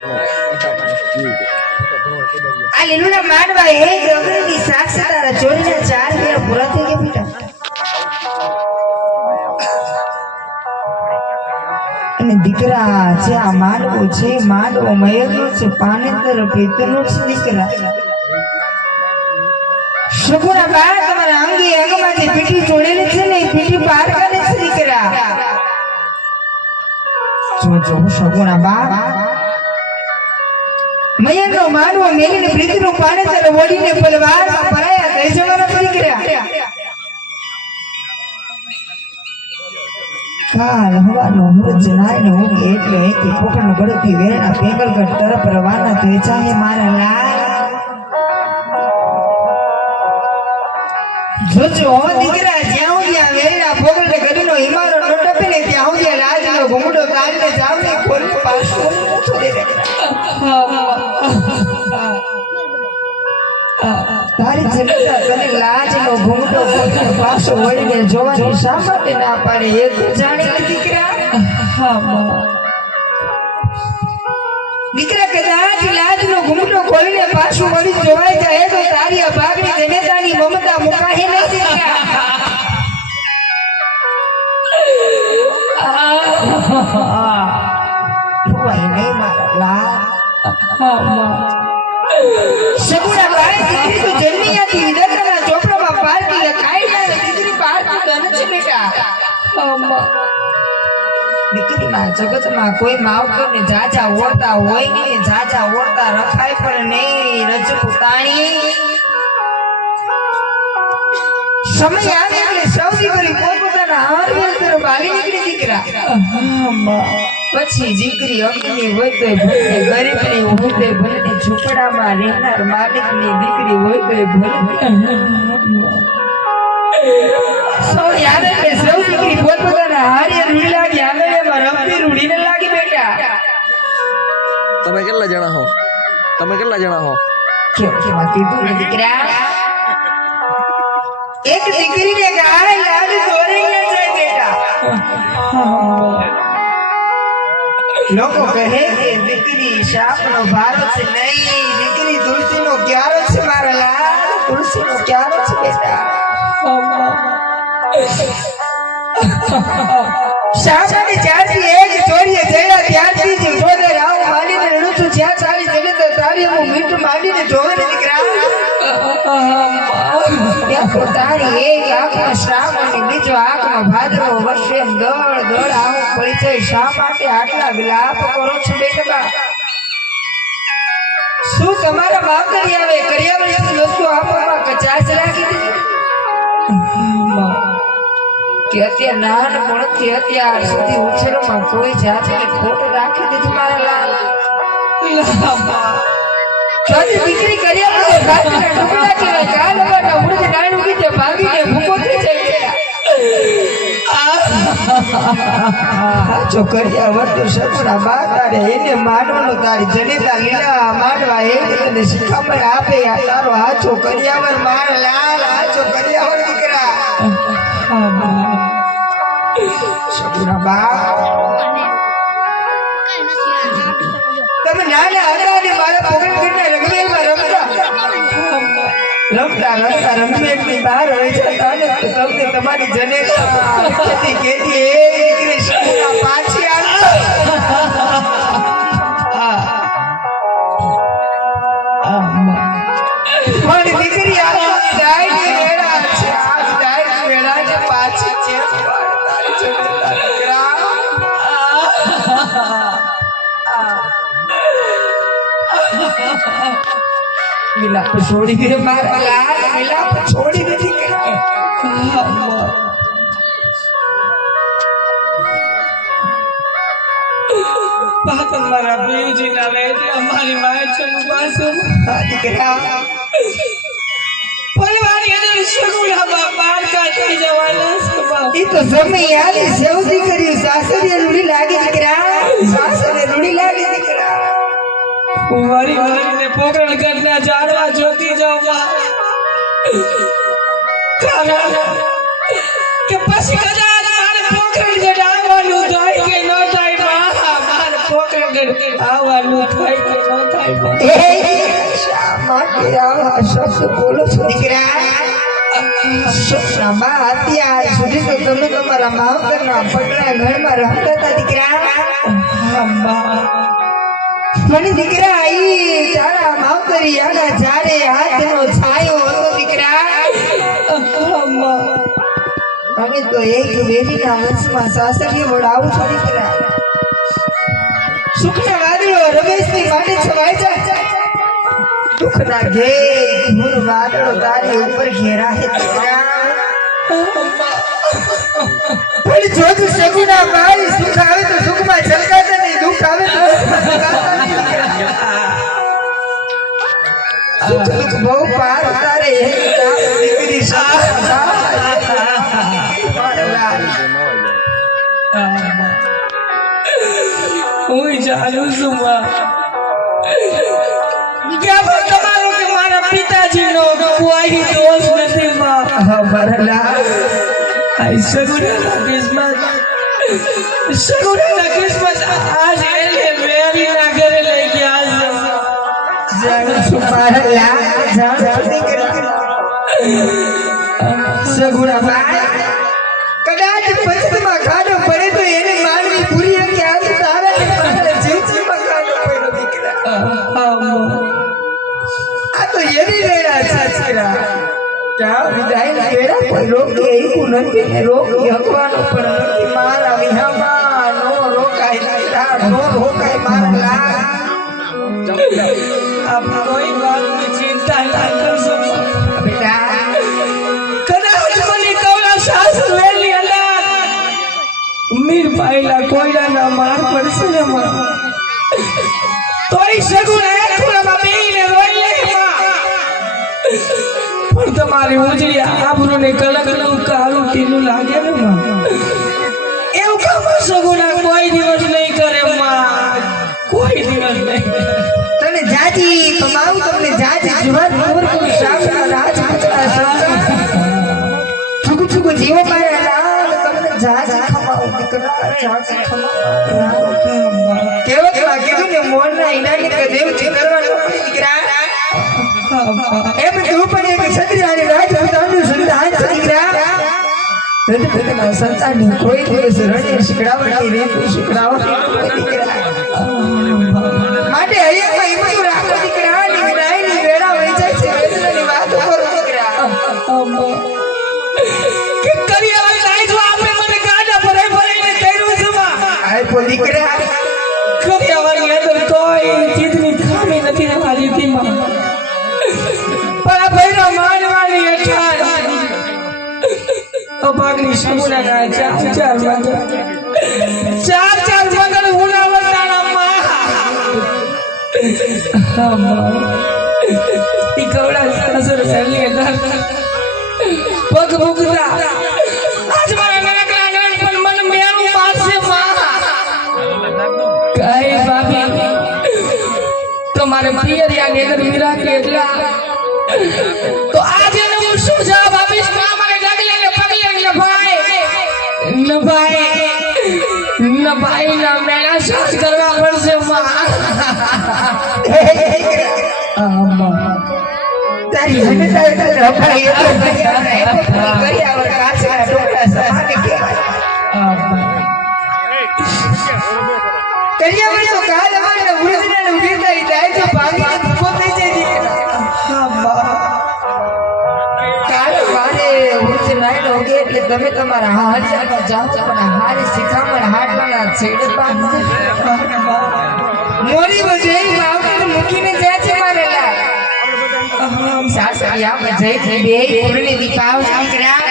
આ લીલુના માંડવા એ ગગનની સાક્ષી તારા ચોરીના 4 ફેરા પૂરા થઈ ગયા બેટા. અને દીકરા છે આ માંડવો છે, માંડવો મયરનો છે, પાનેતર પિતરનો છે દીકરા. સગુણા બા તમારા અંગે અંગમાંથી પીઠી જોડેલી છે ને એ પીઠી પાર કરે છે દીકરા. જો સગુણા બા મયરનો માંડવો મેલીને પ્રીતિનું પાનેતર ઓડીને પલવાર પરાયા થઈ જવાના દીકરા. કાલ હવાનો મુરત જનાઈને ઊંઘે એટલે અહીંથી પોકળનું ગળથી વેરણા પેંગલગઢ તરફ રવાના થઈ જાય મારા લાલ. જોજો દીકરા જ્યાં ત્યાં વેરણા પોકળને ગઢનો હિમાલય નો ટપે ને ત્યાં ત્યાં રાજનો ઘૂમડો તારીને જાવને ખોલી પાછો તારી જનતા તને લાજનો ઘૂમટો ખોલીને પાછો વળીને જોવાની શા માટે ના પાડે એ તો જાણી દીકરા. દીકરા કદાચ લાજનો ઘૂમટો ખોલીને પાછું વળી જોવાઈ જાય તો તારી આ ભાગની જનેતાની મમતા મુકાહે નહીં દીકરા. ભવાઈ નહીં મારા લાલ. સગુણા બાઈ દીકરી તો જન્મી હતી વિધાતાના ચોપડામાં પારકી લખાઈ જાય દીકરી પારકી તો નથી બેટા. દીકરીમાં જગતમાં કોઈ માવતર ને જાજા ઓરતા હોય નહીં, જાજા ઓરતા રખાય પણ નહીં. રજપૂતાણી સમય આવે એટલે સૌ દીકરી પોતપોતાના હાર તરફ આવી નીકળી દીકરા. પછી દીકરી અમીની હોય તો ભલે, ગરીબની હોય તો ભલે, ઝૂંપડામાં રહેનાર માલિકની દીકરી હોય તો ભલે. સૌ યાદ એટલે સૌ દીકરી પોતપોતાના હારે રૂડી લાગી, આંગણિયામાં રમતી રૂડીને લાગી બેટા. તમે કેટલા જણા હો? કેમાં કીધું ને દીકરા, એક દીકરીને ગાય લાડ દોરી ન જાય બેટા. લોકો કહે કે દીકરી શાપનો ભારો છે, નહીં દીકરી તુલસીનો ક્યારો છે મારા લાલ, તુલસીનો ક્યારો છે બેટા. શાપને જ્યારથી એક ચોરીએ જયા ત્યારથી જ જોડે રાવ માંડીને રડું છું, જ્યાં ચાલી જગત તારી હું મીઠ માંડીને જોવે ને દીકરા. ત્યાં પોતાની એક આંખમાં શ્રાવણ અને બીજો આંખમાં ભાદરવો વર્ષે એમ દોડ દોડ આવો પરિચય શા માટે આટલા વિલાપ કરો છો બેટા? શું તમારા માવતરી આવે કર્યાવરની વસ્તુ આપવામાં કચાશ રાખી દીધી કે અત્યારે નાનપણથી અત્યાર સુધી ઉછેરમાં કોઈ જાતની ખોટ રાખી દીધી મારા લાલ? દીકરી કર્યા પછી ઘાસના ટુકડા કહેવાય, કાલ હવાના ઉડદ નાણું કીધે ભાગીને ભૂકો થઈ જાય. જો કર્યા વટ સગુણા બા તારે એને માનવાનો તારી જનેતા લીલા માંડવા એ તને શિખામણ આપે. આ તારો હાચો કર્યાવર માર લાલ, હાચો કર્યાવર દીકરા. સગુણા બા તમે નાના હતા ને મારા પોગણગઢના રંગમેલમાં રમતા રંગમેલની બહાર હોય જતા ને તમને તમારી જનેતા કેતી એ દીકરી સગુણા પાછી આવજો. પણ દીકરી આજ ડાયની વેળા છે, આજ ડાયની વેળા છે, પાછી છે તારી જનેતા દીકરા. મિલાપ છોડી દે મારા લાલ, મિલાપ છોડી દે દીકરા. પાતન મારા પીજી ના લે અમારી માય છનું પાછું દીકરા પલવાની અંદર સગુણા બા પાર કાઢી જવાના છે બાપ. ઈ તો સમય આલી સેવ દીકરી સાસરે રૂડી લાગી દીકરા, સાસરે રૂડી લાગી દીકરા. વળી વળીને પોકરણગઢના ઝાડવા જોતી જાઉં બા. કે પછી કદાચ મારે પોકરણગઢ આવવાનું થાય કે ન થાય બા, મારે પોકરણગઢ વગર આવવાનું થાય કે ન થાય બા? શા માટે આવા શબ્દ બોલો છો દીકરા? સપનામાં અત્યાર સુધી તો તમે તમારા માવતરના પટના ઘરમાં રહેતા હતા દીકરા. પણ દીકરા ઈ તારા માવતરિયાના ચારે હાથનો છાયો હતો દીકરા. હવે તો એક વેલીના વંશમાં સાસરીએ વડાવું છો દીકરા. સુખના વાદળો રમેશની માટે છવાય જાય, દુઃખના ઘેર વાદળો તારી ઉપર ઘેરાય દીકરા. પણ જો તું સગુના મારી સુખ આવે તો સુખમાં છલકાતા નહીં, દુઃખ આવે તો છલકાતા નહીં દીકરા. સુખ દુઃખ બહુ પાર તારે દીકરી હું જાણું છું માં કે તમારો કે મારા પિતાજીનો કોઈ દોષ નથી માં. આઈ સગુણાના કિસ્મત આજ એને મેરીના ઘરે લઈ ગયા કદાચ પંચમાં ખાડો પડે તો એને માનવી પૂરી કે આજ તારા જીવનમાં ખાડો પડ્યો દીકરા. આ તો એની વેળા છે દીકરા. ક્યાં વિદાયના વેળા કોઈ રોકી એવું નથી ને રોકી હકવાનો પણ નથી. મારા વિહામાં નો રોકાય દીકરા, નો રોકાય મારા લાલ. આપ કોઈ વાતની ચિંતા ના કરશો બેટા. કદાચ મને કવડા સાસ વેલી અલા મીર પાયલા કોયડાના માર પડશે ને માં તોય સગુણા ખૂણામાં બેહીને રોઈ લે માં. પણ તમારી ઉજળી આબરૂને કલકનું કાળું ટીલું લાગે ને માં. એવું કામ સગુણા કોઈ દિવસ નહીં કરે માં, કોઈ દિવસ નહીં. તને જાજી કમાવું, તમને જાજી જુવાન ખબર કરું શામના રાજ હાચના સંગ છુકુ છુકુ જીવો મારા લાલ. તમને જાજી ખમાવું દીકરા, જાજી ખમાવું. કહેવતમાં કીધું ને મોરના ઈનાની કદેવથી કરવા ન પડે દીકરા. એમ તું પણ એક ક્ષત્રિય રાજપૂતાનું સંતાન છે દીકરા. રજપૂતના સંતાનને કોઈ દિવસ રણે શીખડાવવાની રીત શીખડાવવાની દીકરા. માટે હૈયામાં હિંમત રાખો દીકરા. નિર્ણયની વેળા વહી જાય છે, વેદનાની વાતો કરો દીકરા. કે કરિયા લાઈ જો આપણે મને ગાડા ભરાઈ ભરાઈને કર્યું છે માં. આય પો દીકરા. કરિયાવાની અંદર કોઈ ચીજની ખામી નથી તમારી દીમાં. પણ આ ભૈરા માનવાની હેઠળ અભાગની સગુણાના ચાર મંગળ ઉનાવતાના માં. ઈ કવડા સરસર ફેરલી અંદર પગ ભૂકતા આજ મારા નાનકડા નાન પણ મન મેરું મારશે માં. કઈ ભાભી તમારે પિયરિયા ની અંદર મીરા કે એટલા તો આજે હું શું જવાબ આપીશ માં? મને ડગલે ને પગલે નભાઈ ના મેળા સાથ કરવા પડશે માં. તારી જનતા રફાઈ તો કરિયાવર કાચના ટુકડા સમાન કહેવાય. કરિયાવર તો કાલ અમારે વૃદ્ધને ઉગીતા જાય તો ભાગીને ધૂપો થઈ જાય દીકરા. કાલ વારે વૃદ્ધ નાયનો ઉગે એટલે તમે તમારા હાડિયામાં જાઓ પણ હારી શિખામણ હાડવાના છેડે પાડો. મોરી બજેઈ માવને મૂકીને જાય છે મારે લાલ. સાસરિયામાં જઈ બે પૂર્ણી દીપાવ દીકરા.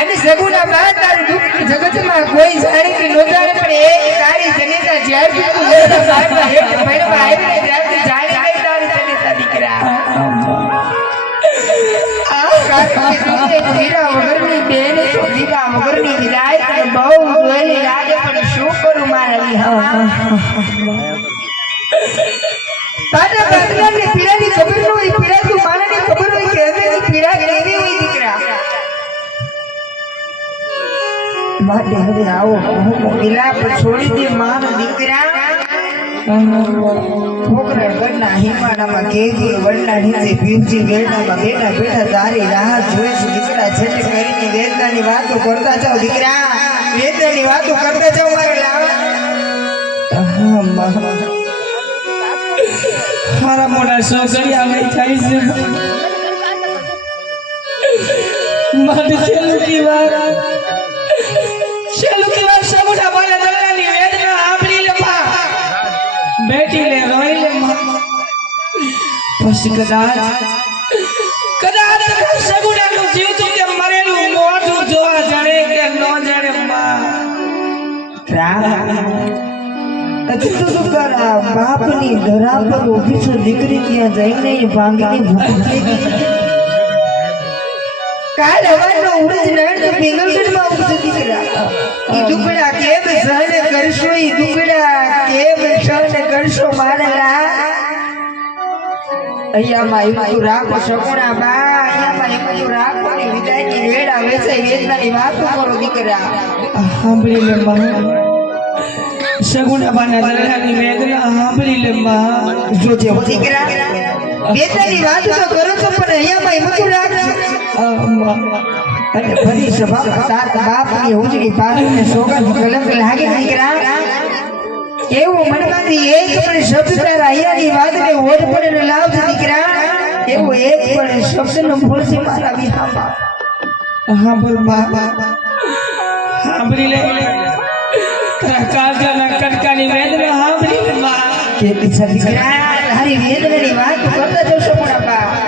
અને સગુના બા તારું દુઃખ જગતમાં કોઈ જાણે કે ન જાણે પણ એ તારી જનેતા જ્યારથી તું જગતના બાળમાં હેઠ ભણવા આવી ત્યારથી જાણી ગઈ તારી જનેતા દીકરા. હીરા વગરની બેન છો, હીરા વગરની વિદાય તને બહુ જોયેલી લાગે પણ શું કરું મારા વિહાવ. તારા બાદલાને પીડાની ખબર ન હોય, પીડા તું મારાની ખબર હોય કે હૃદયની પીડા કેવી હોય દીકરા. માટે હવે આવો હું વિલાપ છોડી દે માનો દીકરા છોકરા ઘરના હિમાડામાં કેજી વડના નીચે પીવજી વેડામાં બેઠા બેઠા તારી રાહ જોઈ છે દીકરા છેલ્લે કરીને વેદનાની વાતો કરતા જાઓ દીકરા વેદનાની વાતો કરતા જાઓ મારે લાવા મારા મોટા છોકરી આવે થાય છે મારી છેલ્લી વાર સગુણા બાલા દલાની વેદના આપણી લે માં બેટી લે રોઈ લે માં પછી કદાચ સગુણાનું જીવતું કે મરેલું મોઢું જોવા જાણે કે ન જાણે માં બાપની ધરા પર ઉભી છે દીકરી ત્યાં જઈને ભાંગીને ભૂખી કાલ હવાનો ઉડજ નડ પિંગલગઢમાં ઉભી દીકરા ઈ દુકડા કેમ સહન કરશો ઈ દુકડા કેમ સહન કરશો મારા અહીંયામાં એવું રાખો સગુણા બા અહીંયામાં એવું રાખો ને વિદાયની વેળ આવે છે વેદનાની વાતો કરો દીકરા સાંભળી લે માં સગુણા બાના દલાની વેદના સાંભળી લે માં જોજે દીકરા વેદનાની વાતો તો કરો છો પણ અહીંયામાં એવું રાખજો અને ફરી સભા તાત બાપની ઉજળી પાડીને સોગંદ કલંક લાગે દીકરા એવું મનમાંથી એક પણ શબ્દ તારા અહીંયાની વાતને ઓઢ પડે લાવજો દીકરા એવું એક પણ શબ્દનો ભૂલથી મારા વિહામાં હા બોલ માં સાંભળી લે તારા કાળજાના કટકાની વેદના સાંભળી લે માં કે પીછા દીકરા હારી વેદનાની વાત કરતા જશો પણ બા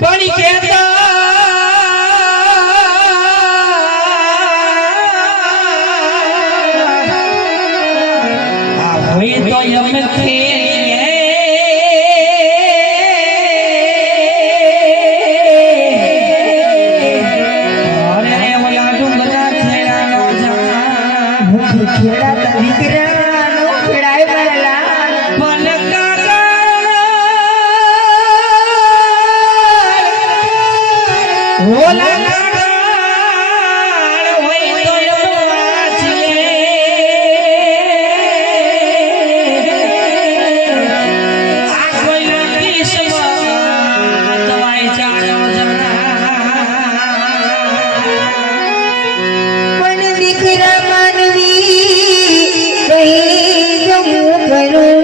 પાણી કહેતા હોય તો યમ ખેડા દીકરા નો ખેડાય મારા ઓલા નાડાળ હોય તો વાંચીએ આ કોઈના કિસ્મત વાય ચાલો પણ દીકરા માનવી કઈ જમું કરું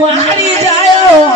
મારી જાયો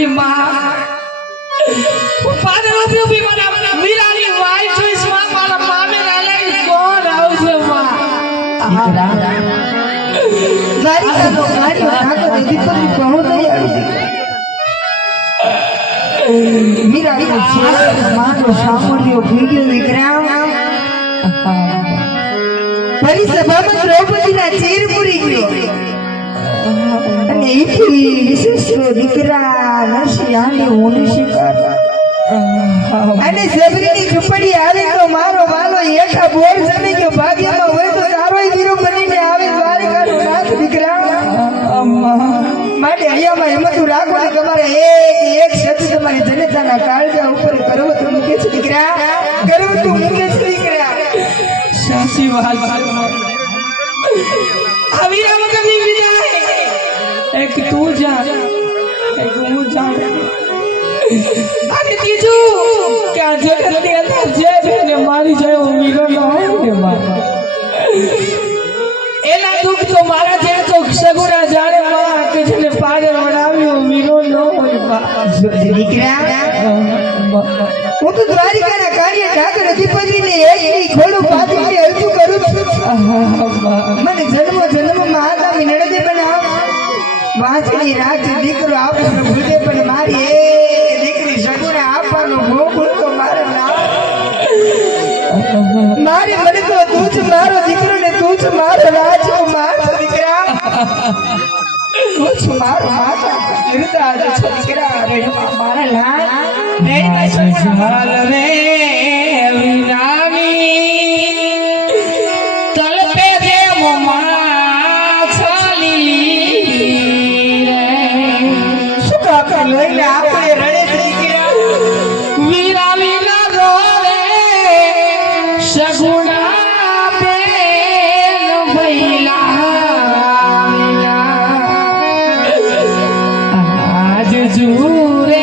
નથી માં હું પાદર ઉભી મારા વીરાની વાઈ જોઈશ માં મારા મામેરા લઈને કોણ આવશે માં દ્વારિકાનો ગાડીઓ ઠાકોર દીકરી કહું નહીં આવી મીરા માનો સામર્થ્ય ભૂલ્યો વિક્રમ ફરી સભામાં દ્રૌપદીના ચીર પૂરી ગયો અને એથી વિશેષ દીકરા નરસિંહાની ઊંડી શિકાર અને સબરીની ઝૂંપડી આવે તો મારો વાલો એકા બોર જમી ગયો ભાગ્યમાં હોય તો તારોય વીરો બનીને આવે દ્વારિકાનો નાથ દીકરા માટે અહીંયામાં હિંમત રાખો ને તમારે એક શબ્દ તમારી જનતાના કાળજા ઉપર કરવું તો મૂકે છે દીકરા કરવું તો મૂકે છે દીકરા સાચી વાત આ વીરા વગરની વિદાય એક તું જા એક હું જાણ અને ત્રીજું કે આ જગતની અંદર જે બેને મારી જાય હું વીરો ન હોય ને બાપા એના દુઃખ તો મારા જે તો સગુણા જાણે માં કે જેને પાદર વડાવ્યો વીરો ન હોય બાપા દીકરા હું તો દ્વારિકાના કાર્ય ઠાકર અધિપતિને એકની ખોડું પાથરીને અરજુ કરું છું મને જન્મ જન્મમાં આગામી નડદે બનાવ વાંચની રાત દીકરો આપણને ભૂલે પણ મારી એ દીકરી સગુણા આપવાનો ભોગ તો મારે ના મારે મને તો તું જ મારો દીકરો ને તું જ મારો રાજો માર દીકરા તું જ મારો માતા હૃદય દીકરા રે મારા લાલ હાલ રે વિનાની તલપે જે માછલી રે શું કાકા લઈને આપણે રડે દીકરા વીરા વિના રોવે સગુણા બેન ભૈલા આજ જુરે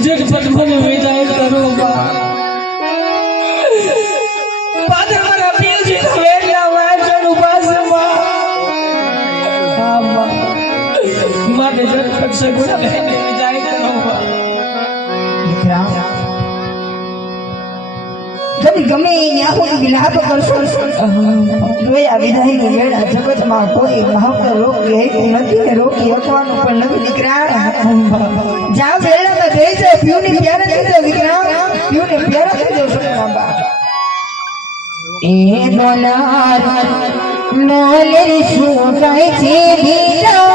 જગપત મને વિદાય કરો પાદર મારા પિયજી વેલા વાંચન ઉપાસમાં માટે જગપત સગુણા બેને વિદાય કરો દીકરા ગમે ત્યાં સુધી વિલાપ કરશો જોયા વિદાયની વેળા જગતમાં કોઈ ભાવતા રોકી શકતું નથી ને રોકી શકવાનું પણ નથી દીકરા જ્યાં વેળામાં જઈ જાવ પીઉની પ્યારા થઈ જાવ દીકરા પીઉને પ્યારા થઈ જાવ સગુણા એ બોલાર મોલે શું કહે છે દીકરો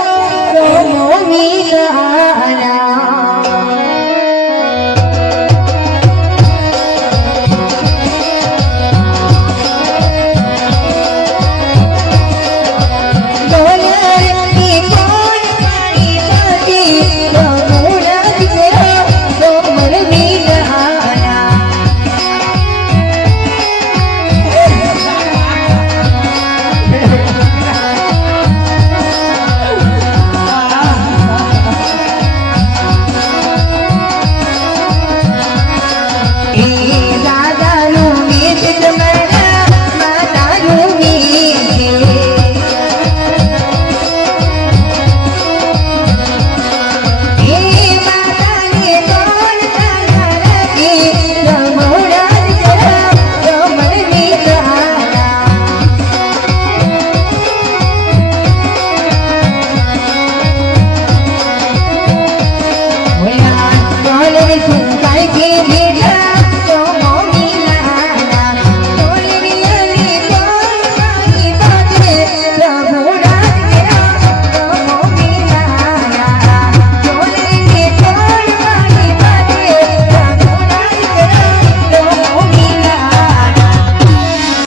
તો મોવી ગાના Get